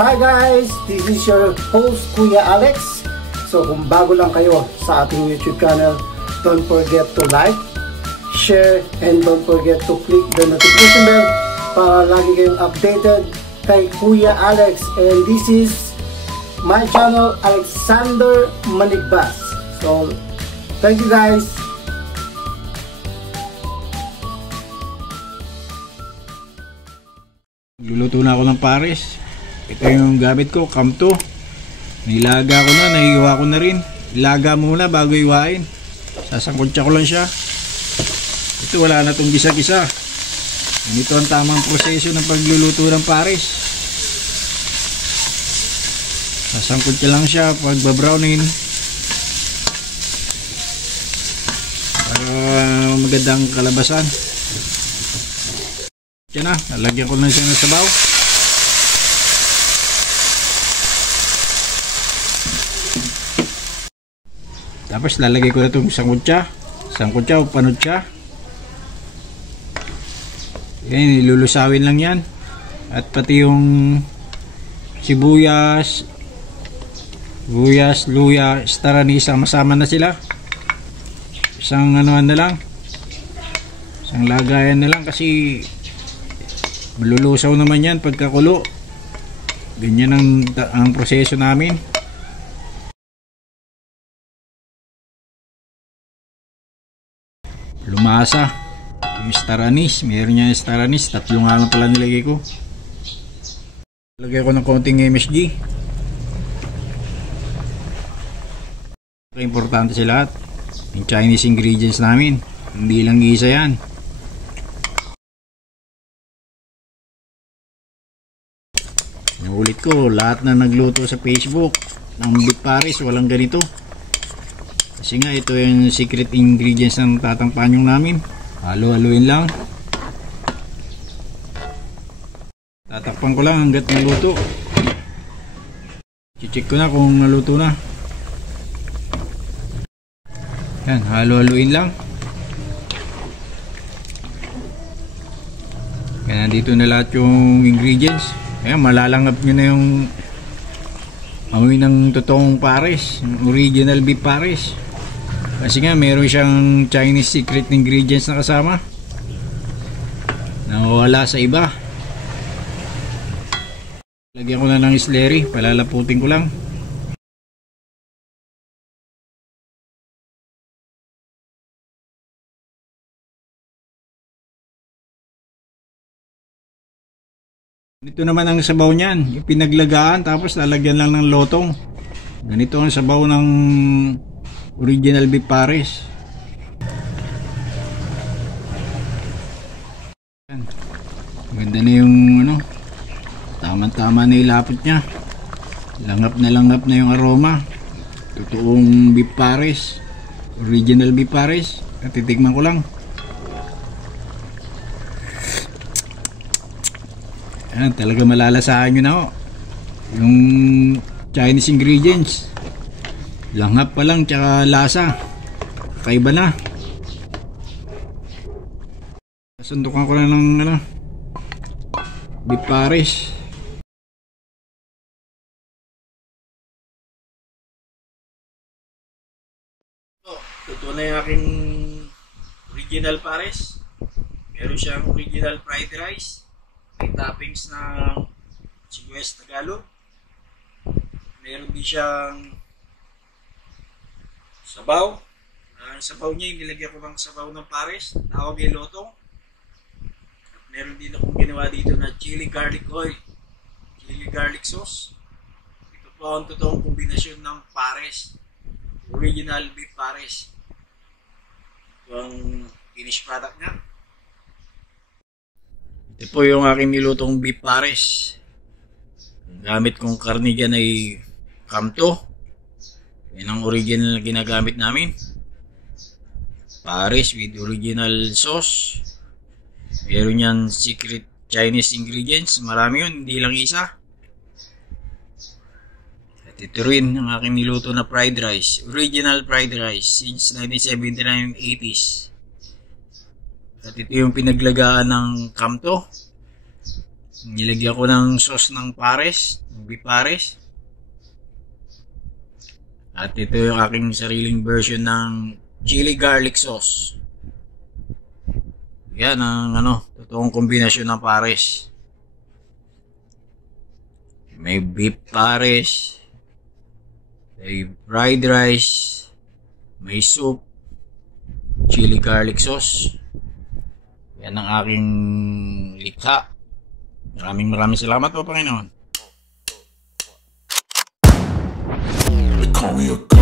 Hi guys! This is your host Kuya Alex. So kung bago lang kayo sa ating YouTube channel, don't forget to like, share, and don't forget to click the notification bell para lagi kayong updated kay Kuya Alex. And this is my channel, Alexander Manigbas. So thank you guys! Luluto na ako ng pares. Ito yung gamit ko, kamto. Nilaga ko na, nahiwa ko na rin. Ilaga muna bago iwain. Sasangkotsa ko lang siya. Ito wala na itong gisa-gisa. Ganito ang tamang proseso ng pagluluto ng pares. Sasangkotsa lang siya pag babrownin. Para magandang kalabasan. Yan na, nalagyan ko na siya ng sabaw. Tapos lalagay ko na itong sangkutsa o panutsa. Yan, ilulusawin lang yan. At pati yung sibuyas, luya, starani, sama-sama na sila. Isang anuan na lang. Isang lagayan na lang kasi malulusaw naman yan pagkakulo. Ganyan ang proseso namin. Lumasa yung star anise, meron niya yung star anise, 3 nga lang pala nilagay ko. Lagay ko ng konting MSG. Importante sa lahat yung Chinese ingredients namin, hindi lang gisa yan. Ulit ko, lahat na nagluto sa Facebook ng beef pares walang ganito. Kasi nga ito yung secret ingredients ng tatang panyong namin. Halo-haluin lang. Tatakpan ko lang hanggat naluto. I-check ko na kung naluto na. Yan, halo-haluin lang. Yan, nandito na lahat yung ingredients. Ayan, malalangap nyo na yung amoy ng totoong pares, original beef pares. Kasi nga meron siyang Chinese secret ingredients na kasama na wala sa iba. Lagyan ko na ng slurry, palalaputin ko lang. Ito naman ang sabaw niyan, yung pinaglagaan tapos lalagyan lang ng lotong. Ganito ang sabaw ng original beef pares. Maganda na yung ano, tama-tama na ilapot niya. Langap na yung aroma. Totoong beef pares, original beef pares. At titikman ko lang. Ayan, talaga malalasahan nyo na ho yung Chinese ingredients. Langhap pa lang tsaka lasa kakaiba na. Sundukan ko na ng ano, beef pares. Ito na yung aking original pares. Meron siyang original fried rice, may toppings na sibuyas Tagalog, meron din siyang sabaw. Ang sabaw niya, nilagyan ko ng sabaw ng pares, tawag ay lotong. At meron din akong ginawa dito na chili garlic oil, chili garlic sauce. Ito po ang totoong kombinasyon ng pares, original beef pares. Ito ang finished product niya. Ito po yung aking nilutong beef pares. Ang gamit kong karne dyan ay kamto. Yan ang original na ginagamit namin. Pares with original sauce. Meron yan secret Chinese ingredients. Marami yun, hindi lang isa. At ito rin ang aking niluto na fried rice. Original fried rice since 1979 80s. At ito yung pinaglagaan ng kamto. Nilagyan ko ng sauce ng pares, beef pares. At ito yung aking sariling version ng chili garlic sauce. Yan ang totoong kombinasyon ng pares. May beef pares, may fried rice, may soup, chili garlic sauce. Yan ang aking likha. Maraming salamat po, Panginoon. Call me a